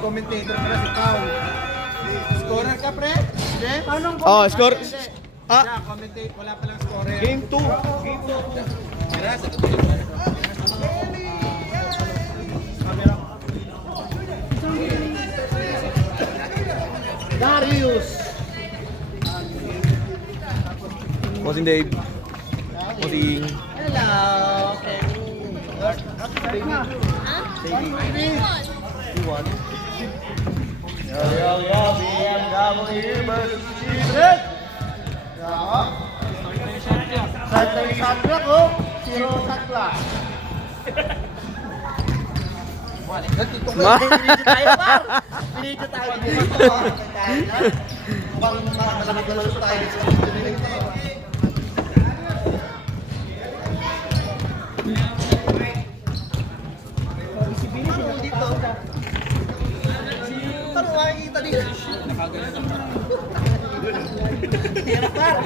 commentator pala si Pao. Scorer ka, pre? Jeff? Oh, score. Ah, commentate, wala palang scorer. Game 2. Game 2. Tira, sagot ko. Darius. Posing Dave. Posing. Hello. Yo, BMW versus Santay Sakla ko, Zero Sakla. Nagtitong ka, pinidyo tayo pa. Pinidyo tayo dito. Mukhang malaki na malos tayo sa pinidyo tayo. Tanong makikita dito.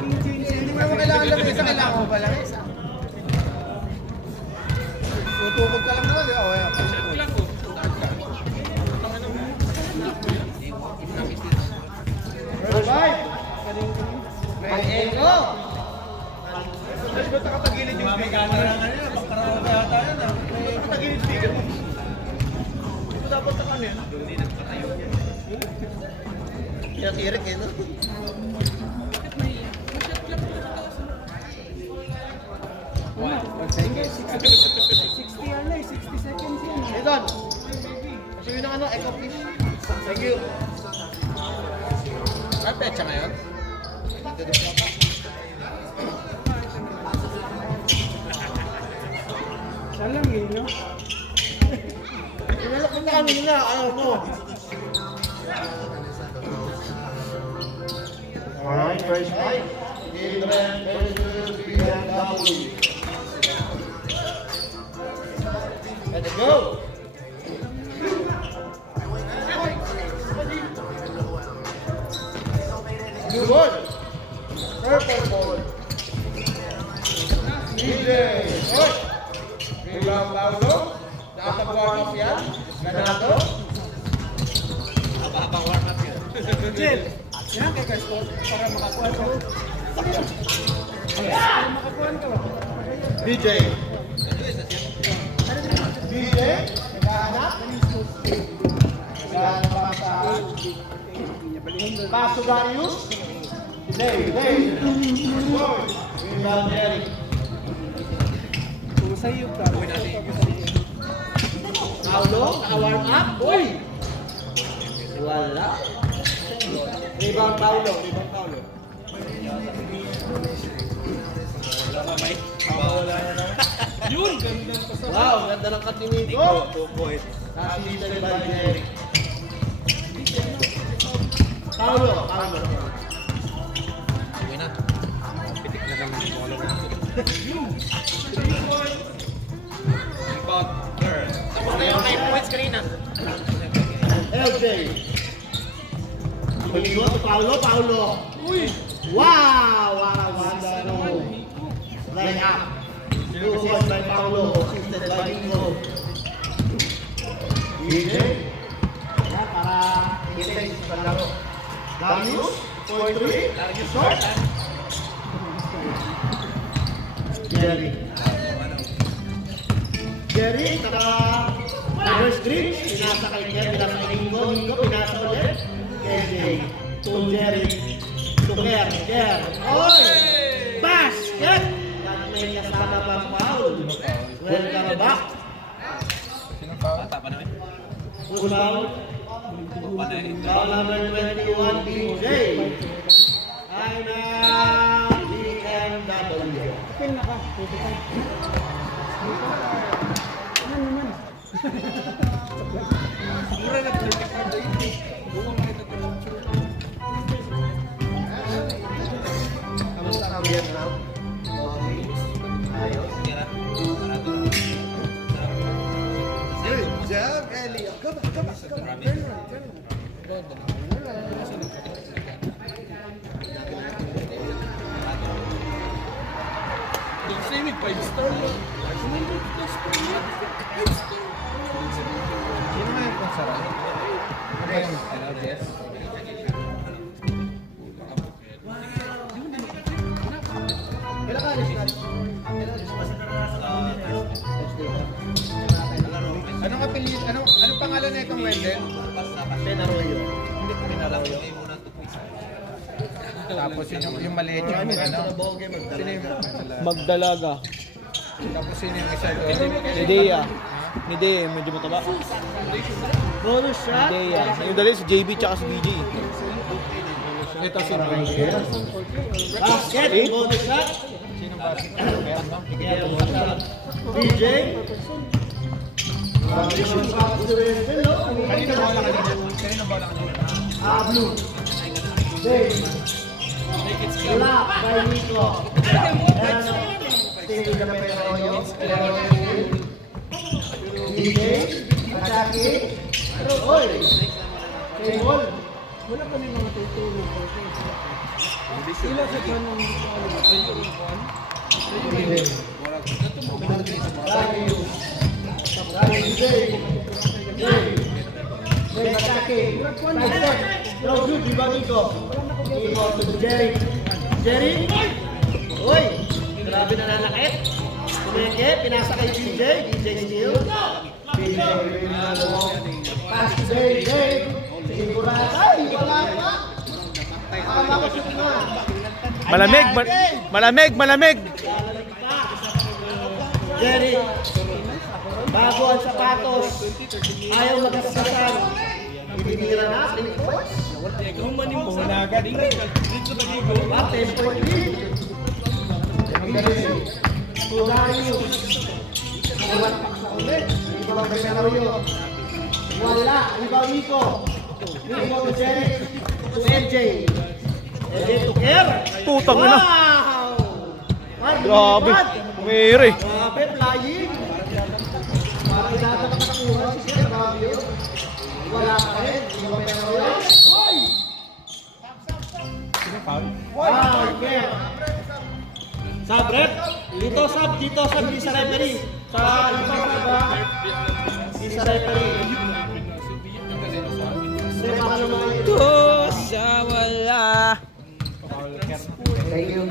Hindi mo naman kailangan lang isa, kailangan mo ba lang isa? Tutukod ka lang naman, di ba? First five! May ego! Mas ba't nakatagilid yung camera na kanina? Pagkarawa ba yata yan ah? Nakatagilid speaker mo. Hindi ko dapat sa kanina. Hindi nagpatayo. Tirik eh, no? Idon! Kasi yun ang ano, echo please. Thank you. May pecha ngayon? Siya lang yun, no? Inalok mo na kanina, ayaw mo. Alright, first fight. Adrian versus BMW. Let's go! Blue ball. Purple ball. DJ. Oy! Rebound Paulo. Nasa warm-up yan. Ganado. Habang warm-up yan. Jill, yan kay Gaston para makakuha ka. Para makakuha ka ba? DJ. DJ. Naghahanap. Naghahanap pa sa Paso Darius. Dave. Rebound Eric. Kung sa'yo ka. Paulo, naka-warm up. Uy! Wala. Rebound Paulo. Wala na naman. Yun! Ganda pa sa... Wow, ganda ng katinito. 2 points. Assisted by Jerry. Paulo. Uwi na. Pitik na kami ng mga laro. Rebound girl. Tapos na yung 9 points kanina. LJ. Paligo to Paulo. Uy! Wow! Wanda. Line up. Luhod by Paulo. Assisted by Nico. DJ. Para hintay sa palaro. Darius. 4-3. Darius short. Jerry. Reverse green. Pinasa kay Jerry. Pinasa kay Nico. Pinasa ulit. KJ. To Jerry. To Ger. Oy! Basket! May kasama pang foul. Welcome back. Bata pa namin. Full foul. Foul number 21, BJ. Ay na BMW. Kapil na ka. Ano naman? Mura na kamusta ka Vietnam? Okay. Ayos. Good job, Ellie. Come Don't say with 5 star lang. Sumunod ka star lang. 5 star. Sino na yung pansara? Hello, Jess. Anong apelido? Anong pangalan na itong Wendell? Penaroyo. Tapos yung maliit yung ano? Sino yung Magdalaga. Tapos sino yung isa doon? Nidea. Nidea, medyo mataba. Bonus shot. Nidea. Yung dali si JB tsaka si BJ. Ito sino? Basket. Bonus shot. Sino ba? Yeah, bonus shot. BJ. Kanino bola kanina? Kanino bola kanina? Blue. Dave. Black by Nico. Stay with the Penaroyo. BJ. Atake. Oy. Table. Wala kami mga tutulong ko. Sila sa kanong Jerry. Uy, grabe na nanakit. Kumeke, pinasa kay BJ. BJ steal. BJ, pass to BJ. Sigurado. Ay, wala pa. Akala ko siya na. Malamig, malamig. Jerry, bago ang sapatos, ayaw magasasan. Ibibira na, Clippers. Bate, 14. Tudarius. Nagwapak sa ulit. Ibang Penaroyo. Wala. Ibang Nico. Nico to Jerry. To LJ. LJ to Kerr. Putang ina. Wow! Grabe. Umiri. Grabe, flying. Parang data nakakuha si Kerr. Grabe yun. Wala pa rin. Ibang Penaroyo. Hoy! Wow, Kerr. Sab, rep. Dito, sab. Di sa referee. Di sa referee. Baka naman ito. Sa wala. Thank you.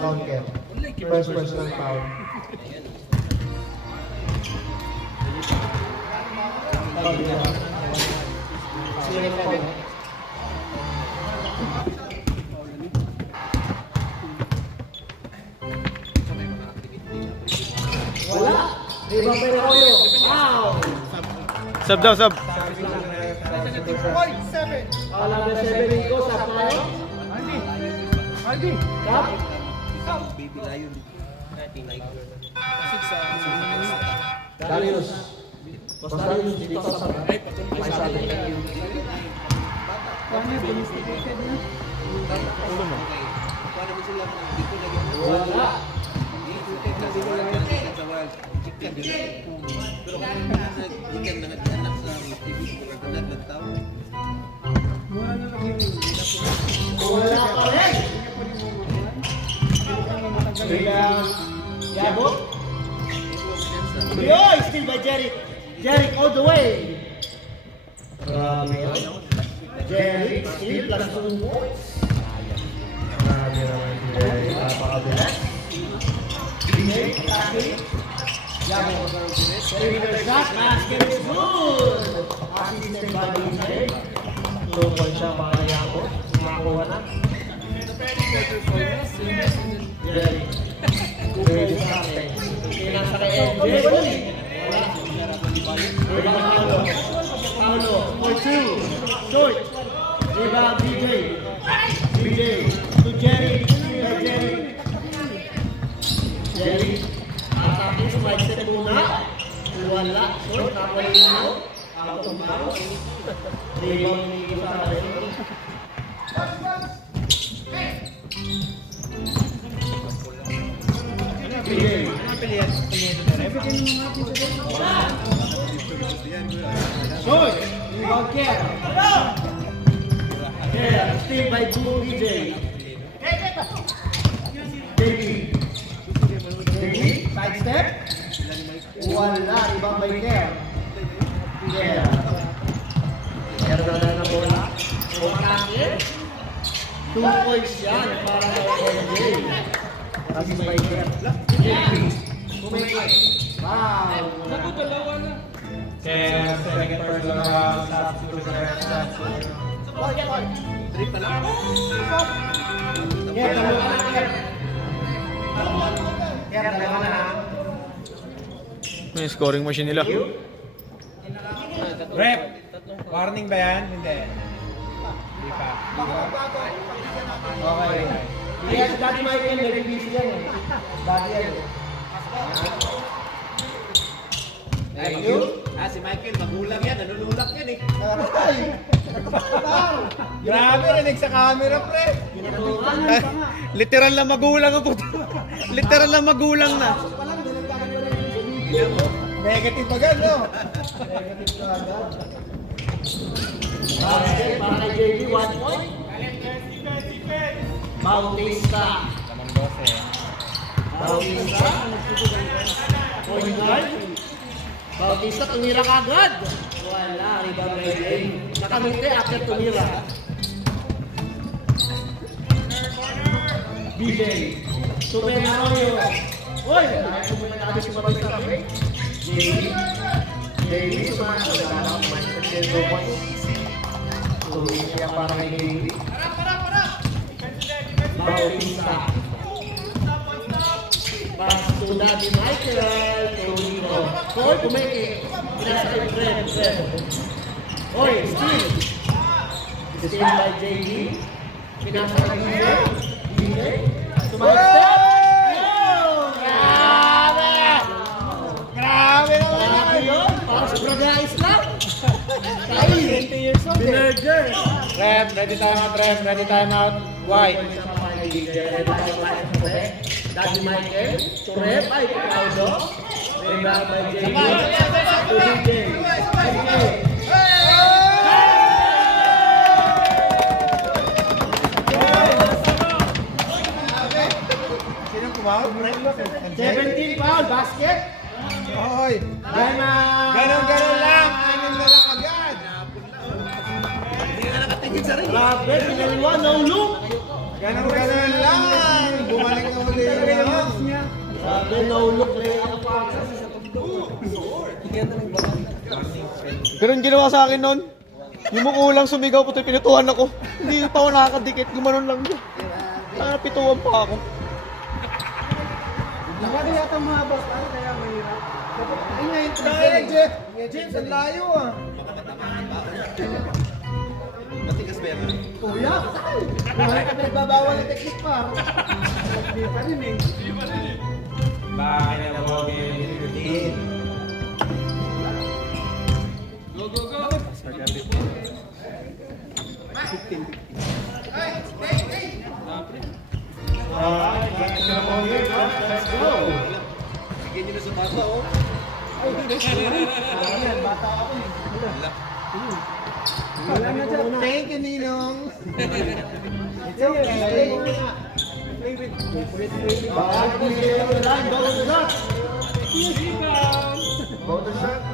Don't care. First personal foul. Wala. Ibang Penaroyo. Wow. Sub daw, sub. Alam na 7 ko sa tayo. Kap. Darius. Basta Darius dito sa may sabi. Wala. Wala pa rin. Bilang Yabot. Yoy, still by Jeric. Jeric all the way. Jeric still plus 2 points. Jeric napakabilis. BJ, atake. Yabot. Perimeter shot, basket is good. Assisted by BJ. 2 points siya para Yabot. Makakuha na. Jeric. Pwede sa akin. Pinasa kay LJ. Wala. Paulo. For 2. Short. Diba, BJ. BJ. To Jerry. By Jerry. Jerry. Atake. Slide set muna. Wala. Short. Nakalino. Out of bounds. Rebound ni sa akin. Soy, igual Kerr. Kerr, still by Blue BJ. JB, side step. Wala, ibang by Kerr. Kerr. atake. 2 points yan para kay MJ. Kasi Spiker. Wow. Kaya second person na substitute sa substitute. Trip na lang. Kaya dalawa na Kaya. Kaya dalawa na ha. Yung scoring machine nila. Rep! Warning ba yan? Hindi. Hindi pa. Okay. Kaya si Daddy Michael, nag-busy yan eh. Daddy yan eh. Thank you. Si Michael, magulang yan. Nanunulak yan eh. Ay! Grabe, rinig sa camera, pre! Literal na magulang ang puto. Literal na magulang na. Negative agad, no? Basket para kay JB, 1 point. Bautista. Bautista. Point guard. Bautista, tumira ka agad. Wala, rebound kay JB. Nakaminte after tumira. BJ. Tumira ko yun. Uy! Ayaw mo na natin si Bautista. JB. JB, sumasaw. Wala na akong mindset. 2 points. Kaya para kay JB. Bautista. Pass to Daddy Michael. Torino. Hoy, kumiki. Pinasa kay Fred. Hoy, steal. Steal by JB. Pinasa kay DJ. Tumastep. Grabe! Grabe naman! Grabe yun. Para sa Bragais lang. Kay. Binerger. Rep, ready time out, rep, ready time out. Why? Daddy Michael, Torep, ay, Paulo. Rebound by JB. To DJ. Sinong kumawag? 17 foul, basket. Hoy! Gana. Ganon lang! Anim na lang agad! Hindi ka nakatingin sa ring. Grabe, pinaliwa, no look. Ganon lang! Bumalik na ulit yun. Grabe, no look layup pa. Pero yung ginawa sa akin noon, yung mukulang sumigaw puto, pinutuhan ako. Hindi pa ako nakakadikit, gumanon lang yun. Pituwan pa ako. Lagi yata mahaba pa, kaya mahirap. Ay, ngayon, Dahil, James, ang layo ah. Matigas ba yan? Kuya, buhay ka nagbabawal ng technique pa. hindi pa rin eh. Bakit na mo, game 15? Let's go. Bigyan nyo na sa bata oh. Wala na dyan. Thank you, Ninong. It's okay. Play with. Bawal ko siya yung line, go to shot. Go to shot.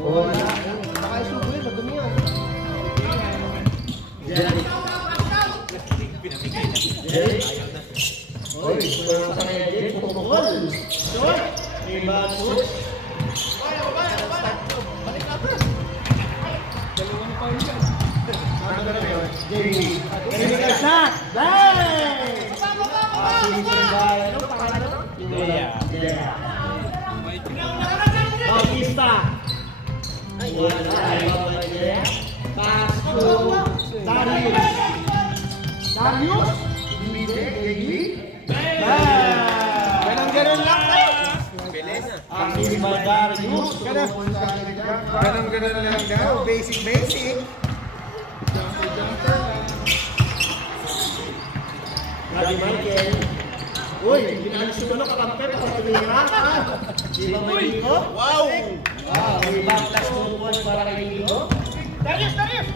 Wala. Baka isubuhin, madumi yan. Jerry. Jerry. Oy, wala sa kanya Jerry, pupukol. Shot. Rebound shoot. Jerry. Critical shot. Bang! Assisted by, ano pangalan ito? Dea. Bautista. Wala na, rebound by Dea. Pass to Darius. Darius? JB? Bang! Ganon lang tayo. Assisted by Darius. Ganon lang daw. Basic. Daddy Michael. Uy, binalis yung ano, kakampi, tumira ka. Di ba may Nico? Wow! Wow, rebound plus 2 points para kay Nico. Darius! Darius.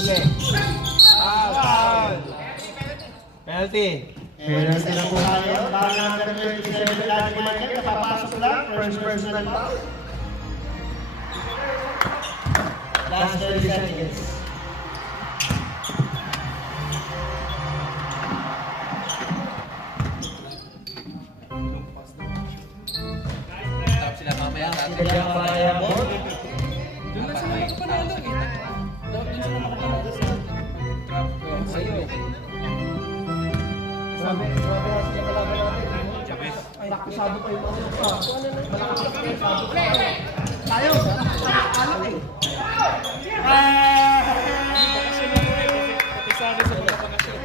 Uli. Foul. Penalty. Penalty na po tayo. Foul number 27, Daddy Michael, nakapasok lang. First personal foul. Last 30 seconds. Stop sila mamaya. Hindi ka kaya mo. Doon lang sila makapanalo eh. Doon sila makapanalo sa trap ko. Sa'yo. Sabi sila kalaban natin. Nakasado pa yung mga tayo. Ano eh? Pati sana sa mga pangasyon.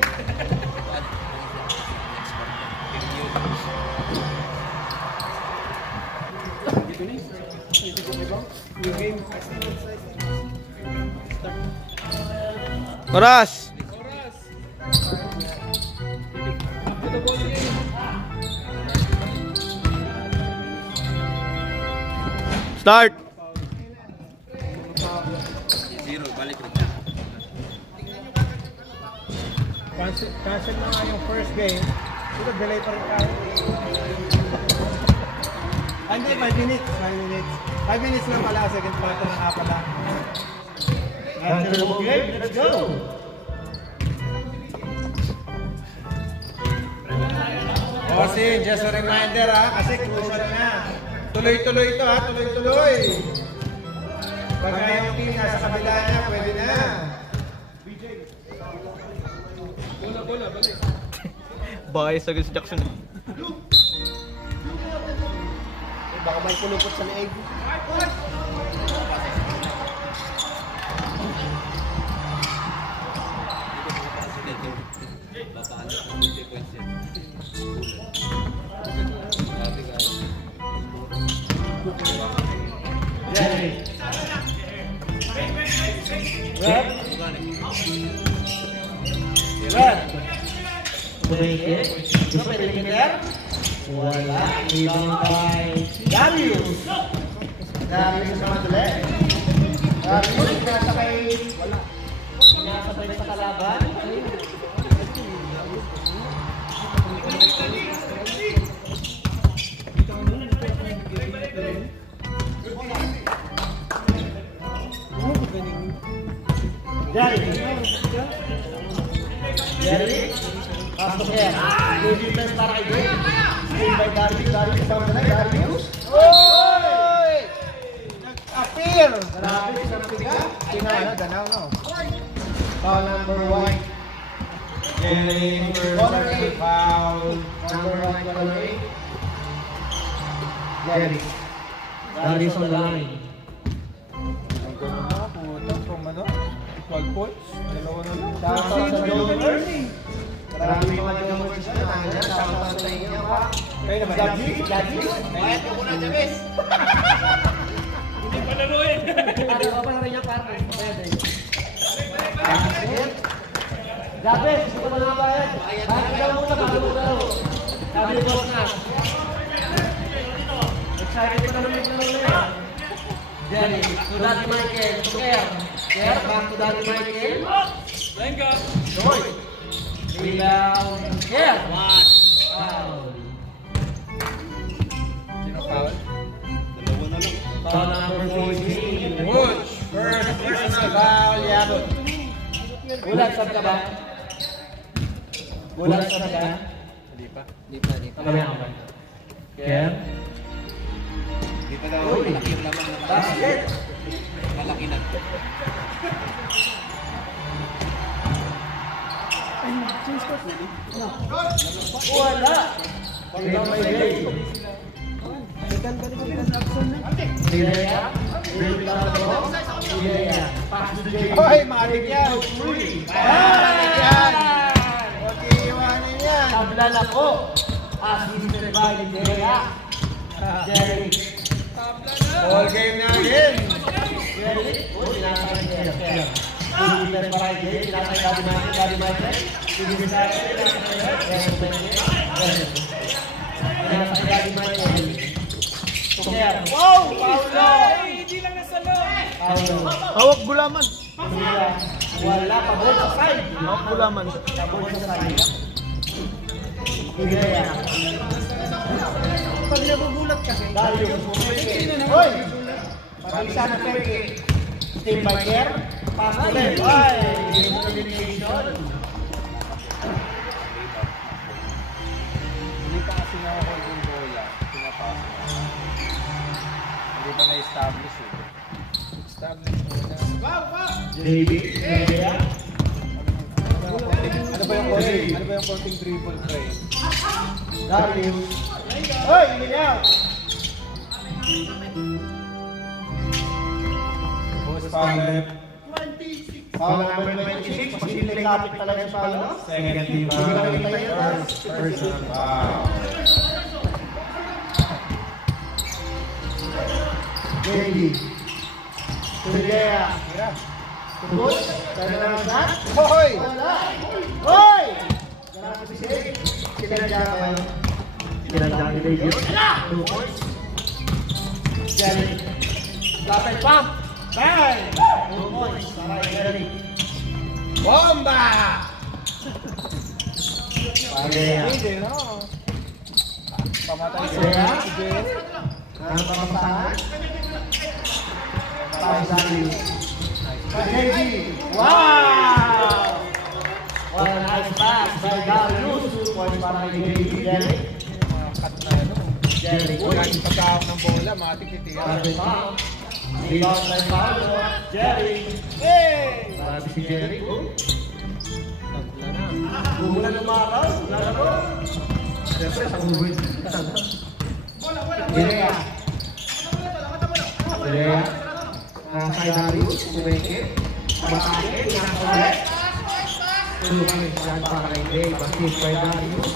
Oras! After the ball game. Start! Zero, balik rin. Cancel na nga yung first game. Ito, delay pa rin tayo. Hindi, 5 minutes. 5 minutes lang pala, second quarter na pala. After the ball game, let's go! Bossing, just a reminder kasi crucial na. Tuloy-tuloy ito tuloy-tuloy. Pag yung team nasa kabila na, pwede na. Bola, balik. Bias agad si Jackson. Baka may kulupot sa leeg. Babahan sa 50 points yan. Grabe ka. Jerry. Red. Red. Tumingin. Gusto tumingin. Wala. Ibang by Darius. Darius naman ulit. Darius nasa kay... Wala. Sinasabay sa kalaban. Jerry. Pasok yan. Good defense para kay Jerry. Screen by Darius. Darius sa mga Darius. Oy! Nag-appear! Grabe sa piga. Tingnan, danaw no. Foul number 1. Jerry, Corner first 8. foul. Number 1, corner 8. Jerry. Darius on the line. Ang gano'n na, puto, from ano? 12 points? Dalawa na lang. Shoutout sa Jokers. Maraming mga Jokers na nandiyan. Shoutout sa inyo pa. Kayo naman. Judges. Bayad ka muna, Chavez! Hindi pa laruin. Ano ka pa na rin yung partner? Pwede. Jabez, gusto ko na bayad. Bakit daw muna bago mo daw? Sabi ni Boss na. Excited ko na naman yung laro. Jerry, to Daddy Michael, to Kerr. Kerr, back to Daddy Michael. Lenga. Joy. Rebound, Kerr. Foul. Sino foul? Foul number 14. Woods, first personal foul, Yabot. Bulag sa ka ba? Bulag sa ka? Hindi pa. Kami ako ba? Kerr. Di pa daw, malaki yung lamang na Basket. malaki na. Wala. Pagka may game. Dileya. Dileya. Pass to JB. Hoy, malig yan! Free. Malig yan! Huwag iiwanin yan! Tablan ako. Assisted by Dileya. Jerry. All game natin! Jerry. Uy, sinasakay niya. Good defense para kay Jerry. Sinasakay Daddy Michael. Good defense. Sinasakay Daddy Michael. Tuker. Wow! Foul lang! Hindi lang nasalo. Hawak gulaman. Wala pa ball sa side. Hawak gulaman. Ball sa side. Ideya. pag nagugulat kasi. Darius Pumeke. Hoy! Pati siya na Peke. Steve Baker. Pass to left. Ay! Elimination. Hindi pa kasi nakakuha yung bola. Pinapasok. Hindi pa na-establish eh. Establish muna. JB. Kaya. Ano ba yung konting? Ano ba yung konting dribble try? Darius. Hoy! Iliyaw! Boss Fowler. Foul number 26. Posibleng lapit talaga sa foul, no? Second team Hindi ko nakita yun. personal foul. JB. Tulea. Tubos. Kaya na lang na. Hoy! Wala. Hoy! Grabe si Shea. Sinadya ka ba? Sinadya ni David. 2 points. Jerry. Lapit pump. Bang! 2 points. Para kay Jerry. Bomba! Palea. Hindi no. Pamatay si Palea. Jerry. Ang pamasahan. Para sa Darius. JB. Wow! What a nice pass by Darius. 2 points para kay JB. Jerry. Mga cut na ano. Jerry. Pagkakit pagkakak ng bola, matik titira. Grabe foul. Rebound by Paulo. Jerry. Hey! Grabe si Jerry. Bumulan ng araw. Lalaro. Siyempre sa COVID. Perea. Perea. Kay Darius. Kumeke. Matake. Pinakaulit. Tulungan yung saan para kay Day. Basket by Darius.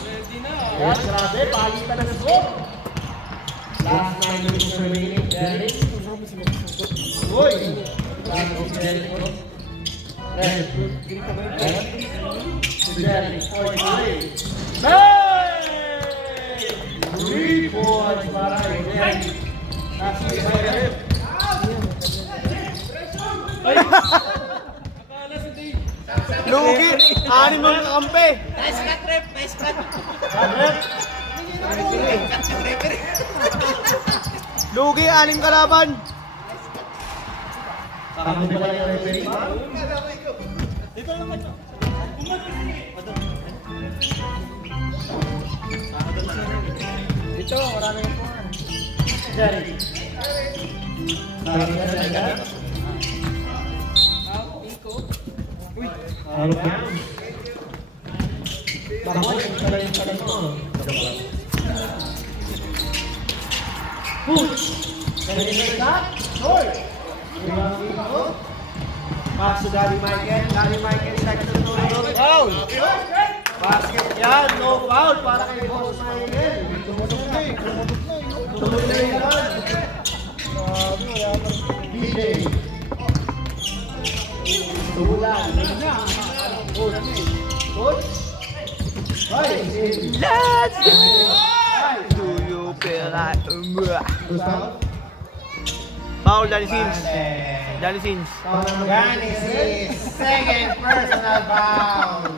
Yes, grabe. Palitan ng score. Last 9 minutes remaining. Jerry. Uy! Last of Jerry. Red. Red. Jerry. 4-3. Hey! 3 points para kay Jerry. Last of Jerry. Lugi! Anim ang kakampi! Lugi, anim kalaban! Kami pala yung referee. Dito, maraming po. Jerry. Sabi ka na. Halo ka. Bakit ito na yung sabi mo? Push! Ganyan na. Short! Pass to Gary Michael. Gary Michael, second to foul! Basket yan, no foul para kay Boss Michael. Tuloy na yan. DJ. Tulan. Coach. Hoy, Let's go! Ay, Do you feel like... Gusto? Foul, Johnny Sins. Johnny Sins. Ganis is second personal foul.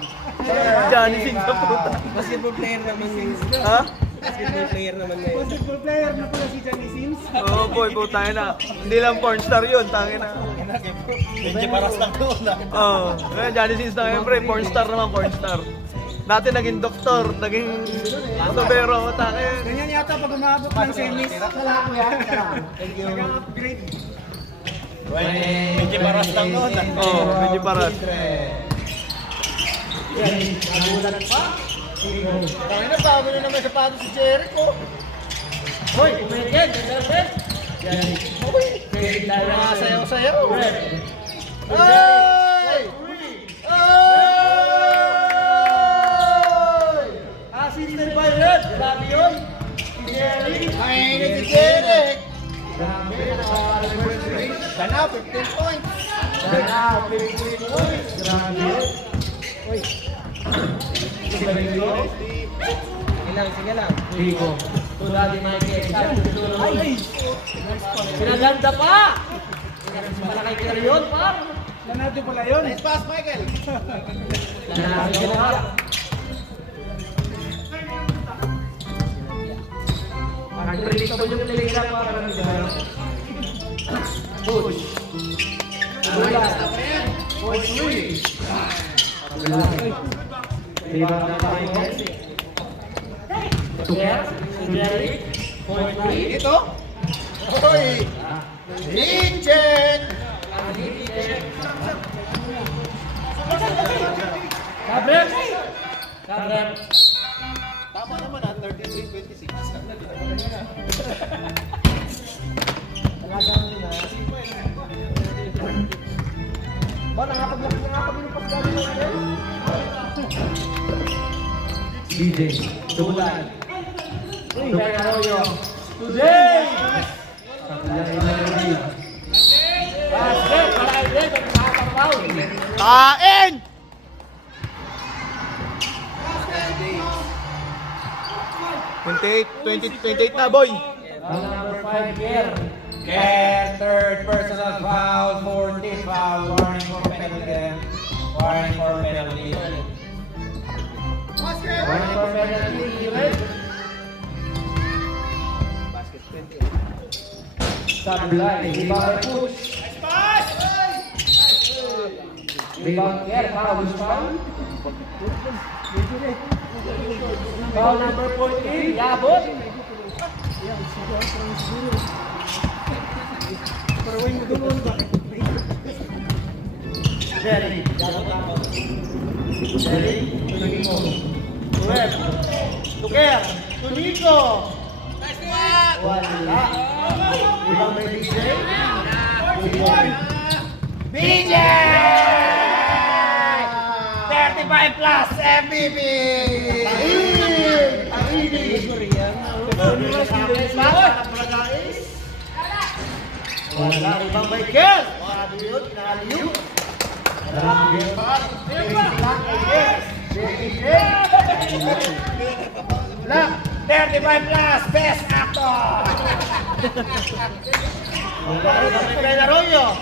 Johnny Sins sa puta. Basketball player naman yun. Ha? Basketball player naman na yun. Basketball player na pala si Johnny Sims. Oo, boy, puta na. Hindi lang pornstar yun, tangin na. Medyo paras lang doon ah. Oo. Oh, Johnny Sins na ngayon, pre. Pornstar naman, pornstar. Dati naging doktor, naging otobero, tangin. Ganyan yata pag umabot ng semis. Kala ko yan. Thank you. Nag-upgrade. Medyo paras lang doon. Oo, oh, medyo paras. Yan, nagulat pa. Tangin na, bago na naman sapatos si Jericho. Hoy, kumigil. Ganda yan. Hoy. Mga sayaw-sayaw. Red. Ay! Assisted by Red. Grabe yun. Si Jerry. Mainit si Jeric. Grabe, nakakala first grade. Sana, 15 points. Sana, 15 points. Grabe. Uy. Si Rico. Sige lang. Rico. Tulad ni Michael. Ay! Sinaganda pa! Malakay ka rin yun, pa! Lanado pala yun. Nice pass, Michael. Nanalo pa. Para Unpredictable yung play nila para nila. Coach. Wala. Coach Louie. Rebound na tayo. Tuker. Jerry. Coach Louie. Ito. Hoy! Check! Kabrep. Kabrep. Tama naman ah, 33-26. Talagang yun ah. Ba, nangapaglipas galing na rin? DJ, Dulan. Tuker Arroyo. Today! Basket, para din, nakakapaw. Kain! $28 na, boy. Number 5 here. Care, third personal foul, 14th foul, warning for penalty. Warning for penalty. Warning for penalty, right? Sablay, rebound push. Rebound here, foul, which foul? Foul number 14, Yabot. Jerry, Jerry, Tunico. Tuker, Tuker, Tunico. Wala. Ibang may DJ. BJ! 35 plus MVP! Wala. Ibang may Kel. Wala yun, pinakaliyo. Black, 35 plus, best actor! Kay Arroyo.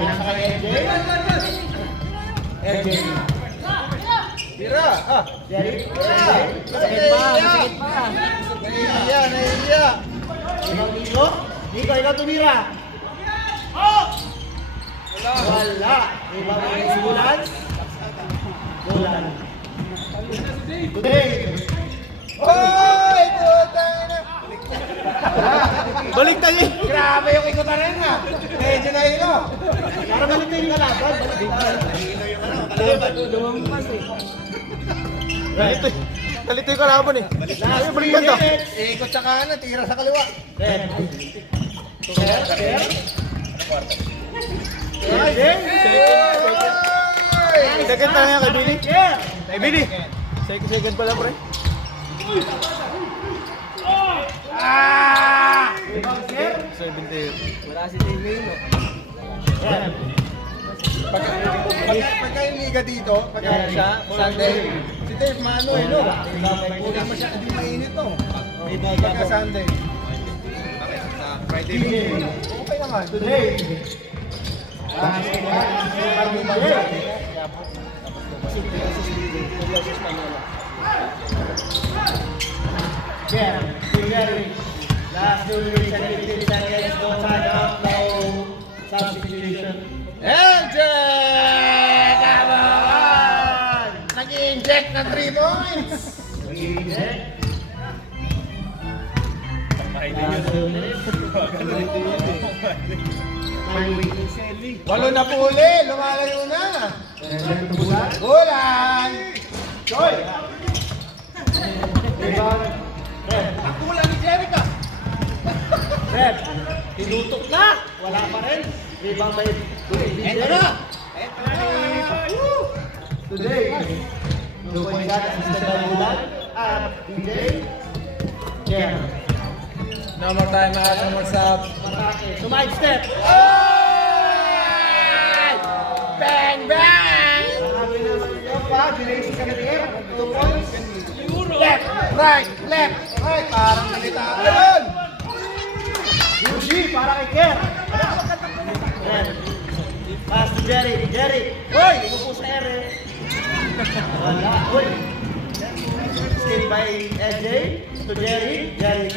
Pinaka kay LJ. LJ. Tira! Ah! Jerry. Sakit pa! Nahihiya! Ibang Nico. Nico, ikaw tumira. Wala. Ibang may Bulan. Bulan. Today. Hoy! Putang na! Balik tayo. Grabe yung ikutan rin ah! Medyo nahilo! Para malito yung kalaban. Kalito yung kalaban eh. Ay, baliktad ka. Ikot sa kanan, tira sa kaliwa. Red. Tuker. Second pa lang yan kay Billy. Ker. Kay Billy. Second pa lang, pre. Ibang Ker. 70. Wala si Timmy, no? Red. Pagka yung liga dito, pagka siya, Sunday, si Dave Mano eh, no? Hindi masyadong hindi mainit, no? Pagka Sunday. DJ. Okay naman. Today. Basketball. Yeah, Jerry. Last 2 minutes and 15 seconds. No time out, no substitution. LJ! Come on! Nag-i-inject ng 3 points! Walo na po uli, lumalayo na. Bulan! Joy! Rebound. Red. Ang kulang ni Jerica! Red. Tinutok na. Wala pa rin. Rebound by Eto na! Today. 2 point shot assisted by Bulan. At DJ. Yeah. No more time out, no more sub. Matake. Sumide step. Bang, bang! Sabi naman nyo pa, dinay si Kanadier. 2 points. Left, right, parang nalita ka yun! Yuji para kay Ker. Red. Pass to Jerry. Jerry. Hoy! Umupo sa ere. Wala. Hoy. Steal by LJ. To Jerry. Jerry.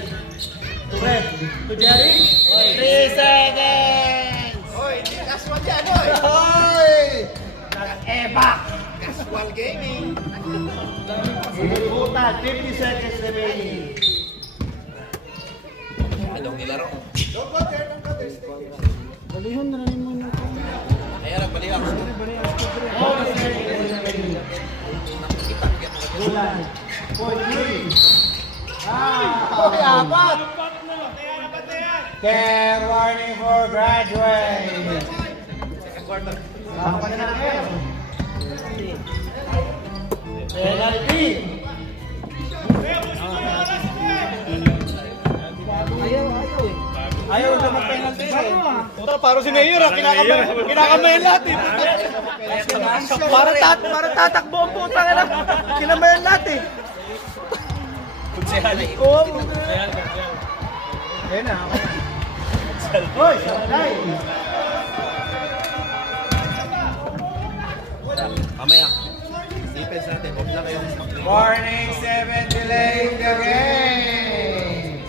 To Jerry. 3 seconds. Hoy, hindi casual yan, hoy! Hoy! Nag-ebak. Casual gaming. Buta, 50 seconds remaining. Anong nilaro? Balihan na rin mo na. Kaya nagbalik ako. Bulan. 4-3. Hoy, apat! Care warning for graduate. Baka na Ker. Penalty. Ayaw na mag-penalty eh. Puta, parang si Mayor kinakamayan lahat eh. Para tatakbo ang puta ka lang. Kinamayan lahat eh. Kunsehali. Oo. Ayun na. Hoy, Saray. Mamaya. Defense natin. Huwag na kayong mag-play. Warning 7 delaying the game.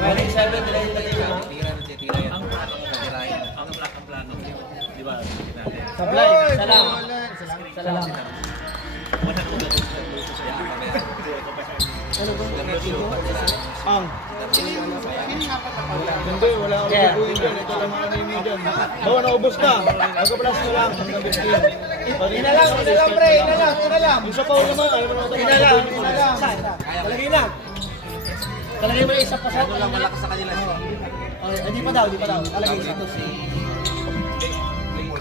Warning 7, delay na yun. Tira yan. Ang plano. Di ba? Sablay. Salam. Salam. Ang. Hindi, wala akong gagawin dyan. Ito lang mga nini dyan. Bawa, naubos na. Nagka-plus na lang. Hanggang 15. Ina lang, pre. Ina lang. Yung sa Paul naman, alam mo naman. Ina lang. Talagay na. Talagay mo yung isa pa sa Ano lang malakas sa kanila siya. Hindi pa daw. Talagay isa. Ito si...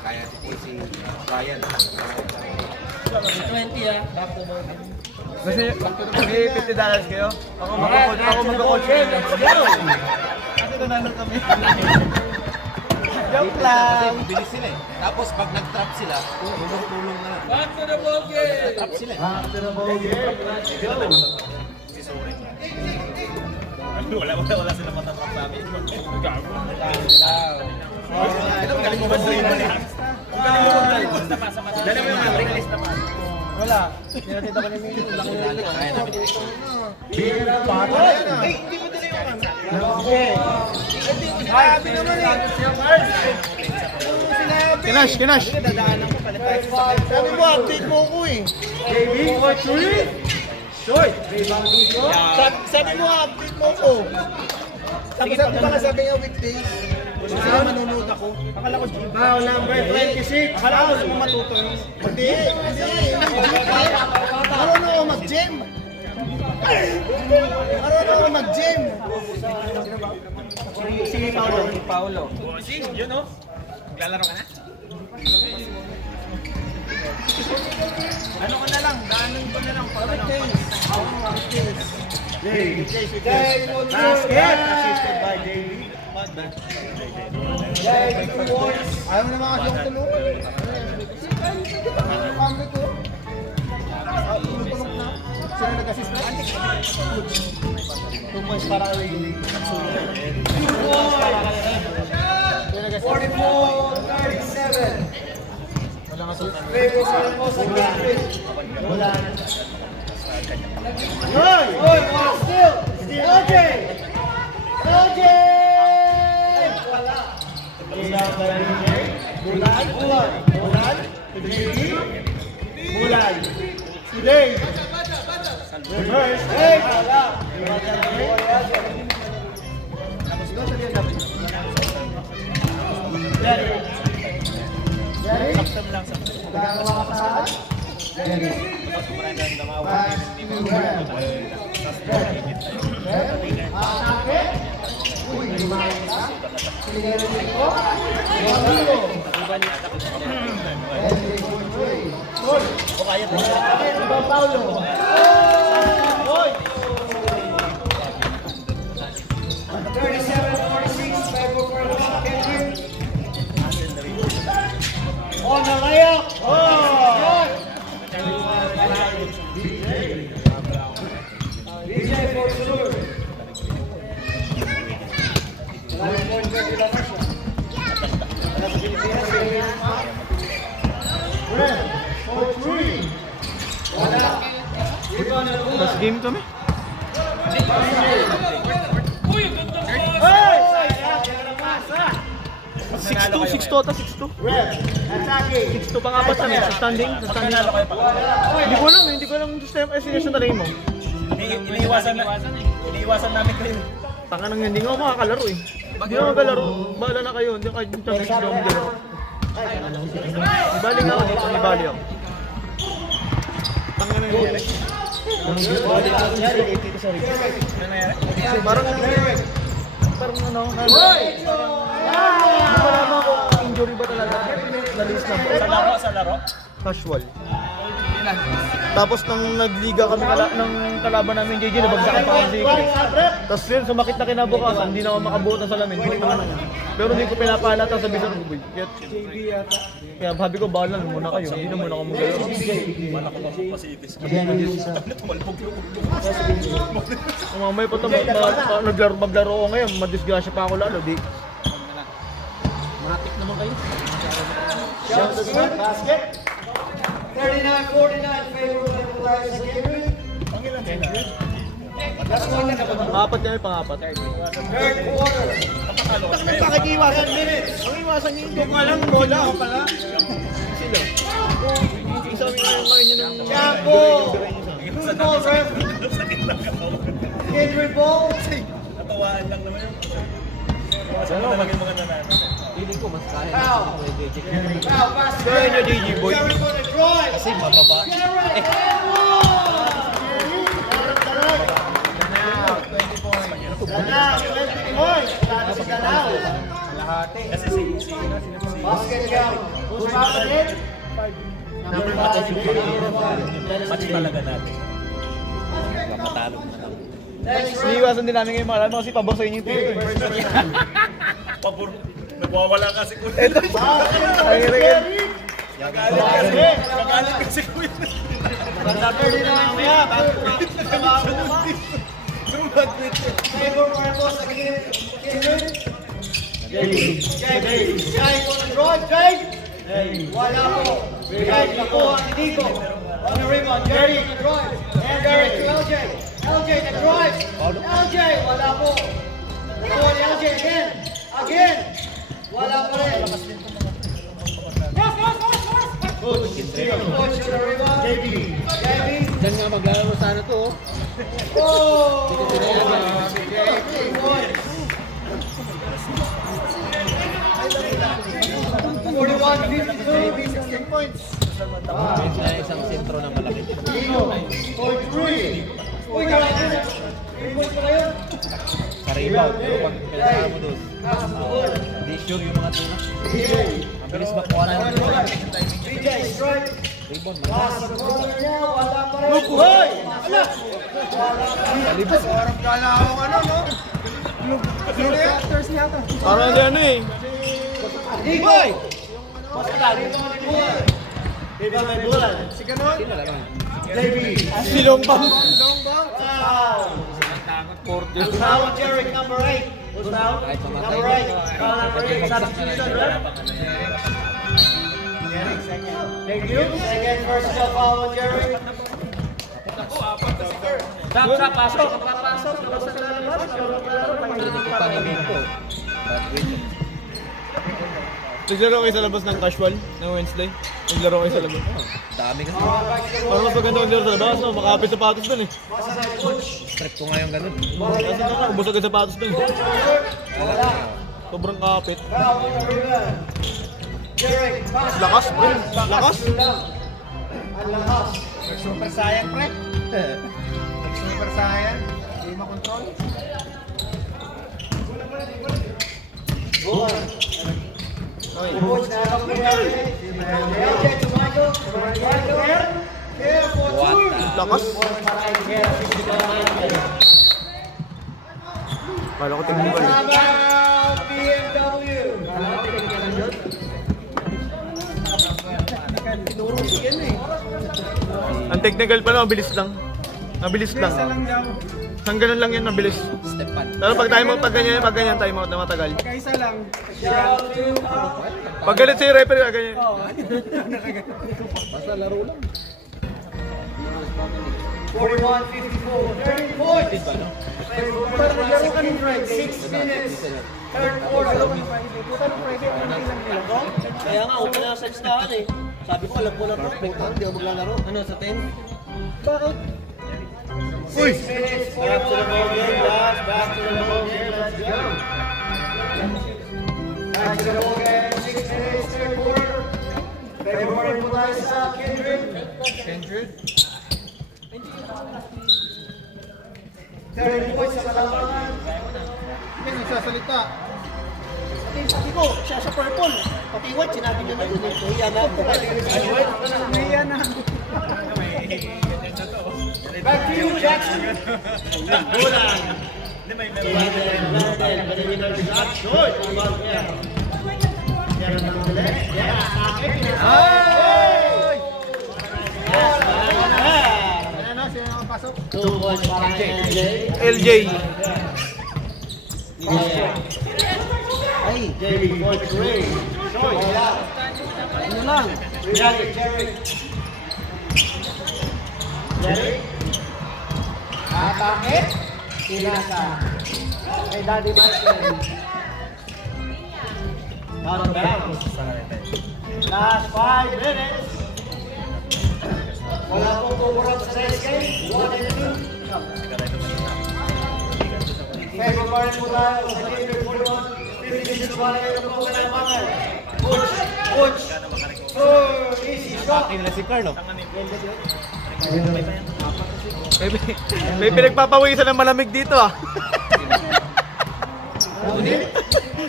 Kaya si Ryan. 20 ah. Kasi, may $50 kayo? Ako mag-coach kayo. Let's go! Kasi nanalo kami. Joke lang. Kasi bilis sila eh. Tapos pag nag-trap sila, tulong na lang. Back to the ball game! Nag-trap sila eh. Back to the ball game. Let's go. Wala sila matatrap sa amin. Ito, galing mo ba sa iba eh? Galing mo ba sa pasa-pasa? Dali mo yung matrix list na pa. Wala. Tinatita ko ni Milo. Kaya namin. Bata na yan ah. Hindi mo din yung Okay. Sabi naman eh. Kinash. Sabi mo, update mo ako eh. JB, 4-3. Short. Rebound dito. Sabi mo, update mo ako. Sabi niya weekdays. Kasi manunood ako. Akala ko gym. Foul number 26. Akala ko gusto mo matuto yun. Hindi. Marunong ako mag-gym. Si Paolo. Yun o. Maglalaro ka na? Ano ko na lang, daanan ko na lang para lang. Basket. Assisted by JB. Ayaw mo naman kasi akong tulungan. Pangit ko. Tulog na. Sino nag-assist na? 2 points para kay JB. 44-37. Wala nga sulit. Wala. Hoy! Still! OJ! OJ! Wala. Rebound by DJ. Bulan. To JB. Bulan. Si Dave. Reverse. Hey! Wala. Jerry. Magagawa ka sa Jerry. Atake. Uy, lumayan ka. Sinigero dito. Gol. O kaya ito. Iba Paulo. Hoy. 37-46. On the layup. Oh! DJ for sure. 9 points na sila na siya. Red, for 3. Wala. Last game kami. Hey! Masa! 6-2, 6-2 ata, 6-2. Red, attacking. 6-2 pang apat kami, sa standing. Hindi ko alam yung system, sinasyon talaga mo. Iniiwasan namin kayo. Tanga nang hindi nga ako makakalaro eh. Hindi ako makalaro. Bahala na kayo, hindi kayo yung champions hindi ako magalaro. Ibali nga ako dito, ibali ako. Tanga na yun. Parang ano, hindi ko alam ako injury ba talaga. Nalis na ba? Sa laro? Casual. Tapos nang nagliga kami ng kalaban namin JJ, nabagsakan pa kasi. Tapos yun, sumakit na kinabukasan, hindi na ako makabuot ng salamin. Pero hindi ko pinapalata sa bisang ruboy. Kaya sabi ko, bahala na muna kayo, hindi na muna ako magalaw. Mamaya pa ito, maglaro ko ngayon, madisgrasya pa ako lalo. Matik naman kayo. Basket. 39-49 favor of Elias Gabriel. Pangapat kami, pangapat. Third quarter. Pakikiwasan minutes. Ang iwasan niyo yung alam, bola ako pala. Sila. Isa kami ngayon niyo ng... Champo. Good ball, ref. Gabriel ball. Natawaan lang naman yun. Masama talaga yung mga nanalo. Foul. Foul, basket. Kaya niyo JJ boy. Jericho on the drive. Kasi mababa. Danao, 20 points. Wala si Danao. Kasi si Basket count. Who's fouling it? Number 5. match talaga natin. Matalo na lang. Next round. Iniiwasan din namin ngayon mga alam kasi pabor sa inyo yung tito. Pabor. Nagwawala kasi ko. Ito. Ay, rin. Magalit kasi ko yun. Favor Marcos against Gabriel. Jai on the drive. Jai. Wala po. Jai nakuha ni Nico. On the rebound. Jerry on the drive. And Jerry to LJ. LJ the drive. LJ. Wala po. Nakuha ni LJ again. Again. Wala pa rin. Coach on the rebound. JB. Diyan nga maglalaro sana to. Oh! Isang sentro na malaki. For three. Uy, grabe na. 3 points pa kayo. Sa rebound. Pero pag kailangan mo doon, hindi sure yung mga tuna. Ang bilis makuha na yung BJ, strike. rebound. Pass sa corner niya. Wala pa rin. Hoy! Ala! Talibas. Parang kala akong ano, no? Actors yata. Parang hindi ano eh. Nico! Basta, dito mo ni Buwan. Diba may Buwan? Si Ganon? JB. Silong bang? Wow! Who's foul? Jerick, number 8. Who's foul? Number 8. Foul number 8. Substitution, right? Thank you. Second personal foul on Jerick. Stop, pasok. Naglaro kayo sa labas ng casual ng Wednesday? Naglaro kayo sa labas? Dami kasi. Parang mas maganda maglaro sa labas, no? Makapit sapatos dun eh. Trip ko nga yung ganun. Kasi nga, ubos agad sapatos dun. Sobrang kapit. Foul on the rebound. Jerick, pass. Lakas, bro. Lakas. Ang lakas. Super Saiyan, pre. Super Saiyan. Hindi makontrol. Buwan. Coach na lang po yan. LJ to Michael. Michael. Care for two. Lakas. Kala ko tingin ko eh. Timeout, BMW. Ang technical pala, mabilis lang. Mabilis lang. Ang ganun lang yan, mabilis. Step pan. Pero pag ganyan time out na matagal. Kaisa lang. Shout to Pag galit sa'yo, referee, ganyan. Basta laro lang. 41-54. 30 points. Favorable Classic Kindred, 6 minutes. Third quarter. Kaya nga, open na sa listahan eh. Sabi ko, alam ko na to. Putang, di ako maglalaro. Ano, sa 10? Bakit? 6 minutes, Back to the ball 41. game, guys. Back to the ball game. Let's go. Back to the ball game, 6 minutes, third quarter. Favorable Classic Kindred. Kindred? 30 points sa kalamangan. Hindi nagsasalita. Sabi ko, siya sa purple. Pati white, sinabi niya na yun. Nahiya na ako. Nahiya na. Back to you, Jackson. Bulan. Pwede nyo na shot. Short. Meron na ng bilis. Yes, sakit. Ay! Ano, sino nakapasok? 2 points para kay LJ. LJ. Ay, JB for 3. Short. Wala. Ano lang? Jerry. Atake. Sinasa. Kay Daddy Michael. Out of bounds. Last 5 minutes. Wala pong overall sa next game. 1 and 2. Favor Martin mula sa Kindred 41. 56 wala kayo po kalamangan. Coach. Easy shot. Si Carlo. May pinagpapawisan ng malamig dito ah.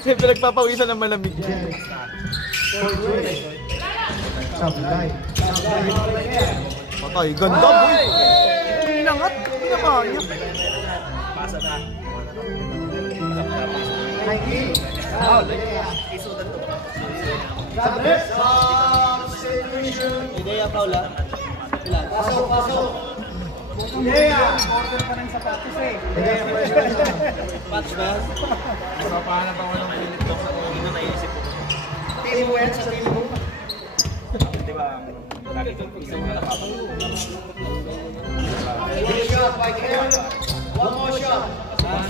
May pinagpapawisan ng malamig. Patay, ganda boy. Inangat, naman niya. Substitution. Idea, Paula. Ilan? Pasok. Order ka ng sapatos eh. Patch ba? Paano pa walang pilit ko sa ulo na naisip ko? Team mo yan sa team mo. Di ba? Lagi ko yung Good shot by Karen. One more shot. Last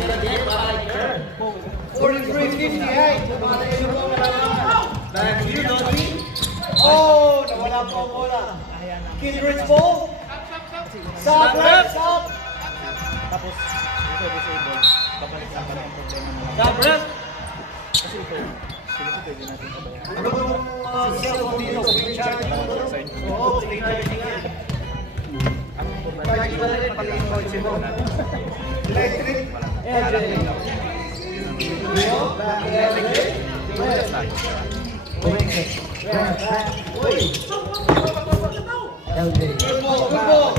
kira din, para kay Kern. 43-58. Tumatayo po ang kalamangan. Back to you, Dodgy. Oh, nawala po ang bola. Kindred's ball. Sub, left, sub. Tapos, ito disable. Babalik sa pala yung problema mo. Stop, ref. Kasi ito, sino ko pwede natin sabayan. Ano bang cellphone dito? Screen charge dito? Oo, screen charge yan. Ang problema, Charge ba rin pag in-coach mo? Electric. Good ball.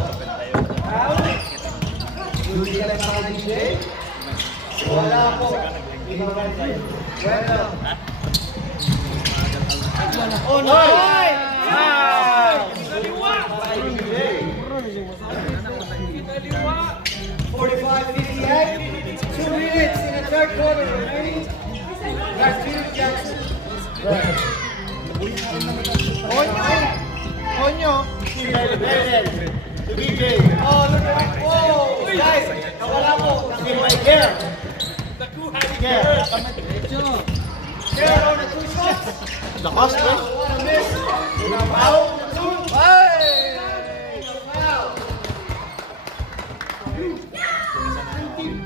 Wala po. Bueno. Oh, no! 45-58. 2 minutes in the third quarter remaining. Back to you, Jackson. Onyo. To BJ. Oh, look at that. Oh, guys. Nawala po. Team by Kern. Kern. There on the 2 shots. Lakas, bro. What a miss. Foul on the 2. Foul.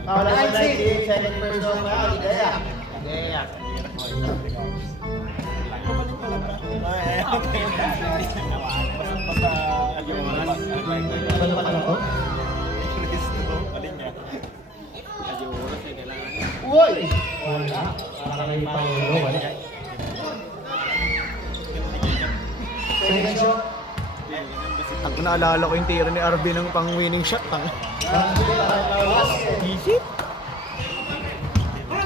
Paula sa 19, second personal foul. Idea. Ano ba ako? Uy! Wala. Para kay Paolo, wala. Second shot. Ang naalala ko yung tira ni RB ng pang-winning shot. Easy.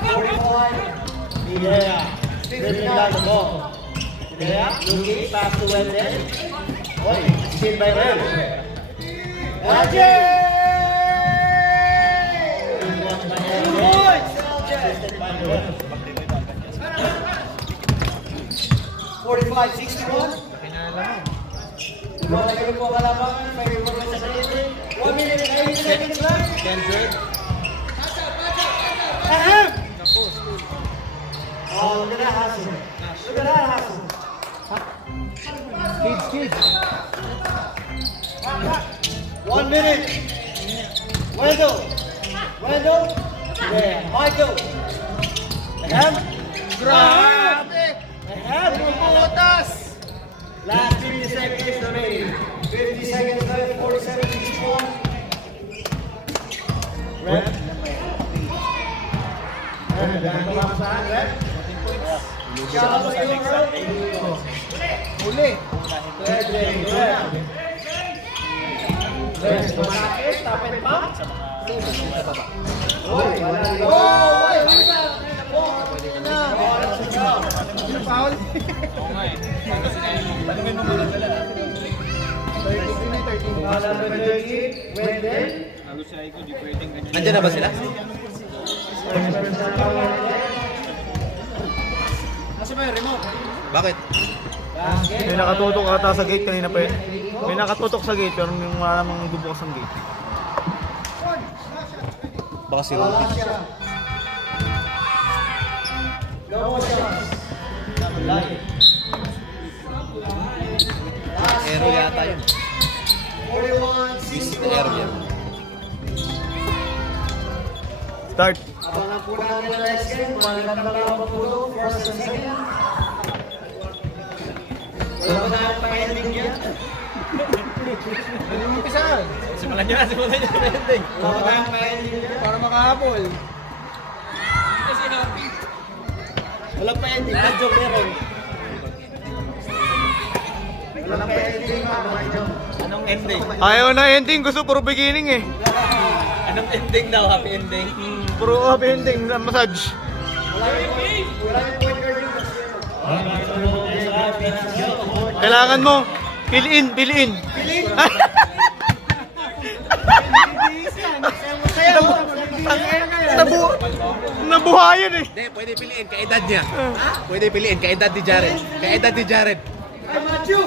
45. Idea. Dribbling down the ball. Idea. Looking. Pass to Wendell. Oy, steal by Rel. Good watch by LJ. Assisted by Rel. 45-61. Lumalagay po kalabangan. May report sa sarili. 1 minute and 80 seconds left. Kendrick. Ahem! Oh, look at that hustle. Look at that hustle. Kids. 1 minute. Wendell. Yeah. Michael. Ahem. Grabe! Ahem. Butas! Last 50 seconds remaining. 50 seconds left. 47-61. Rep. Rep. Shout out to you, bro. Uli! Stop and pump. Foul! Nandiyan na ba sila? Bakit? May nakatutok ata sa gate kanina pa yun. May nakatutok sa gate pero yung wala namang bubukas ang gate. Baka si Rudy. Aero yata yun. 41, Visit aero yan. Start! abangan po namin ang next game. Magandang dalawa po ito. First and second. Wala ba tayong pa-ending yan? Umpisa! Simulan nyo na ending. Wala ba tayong pa-ending yan? Para makahabol. Walang pa ending. Medyo meron. Walang pa-ending mga joke. Anong ending? Ayaw na ending, gusto puro beginning eh. Anong ending daw? Happy ending? Puro happy ending na massage. Wala yung point guard yung Kailangan mo, piliin. Nabuhayan eh. Hindi, pwede piliin kaedad niya. Pwede piliin kaedad ni Jared. Kaedad ni Jared. Ay, Matthew!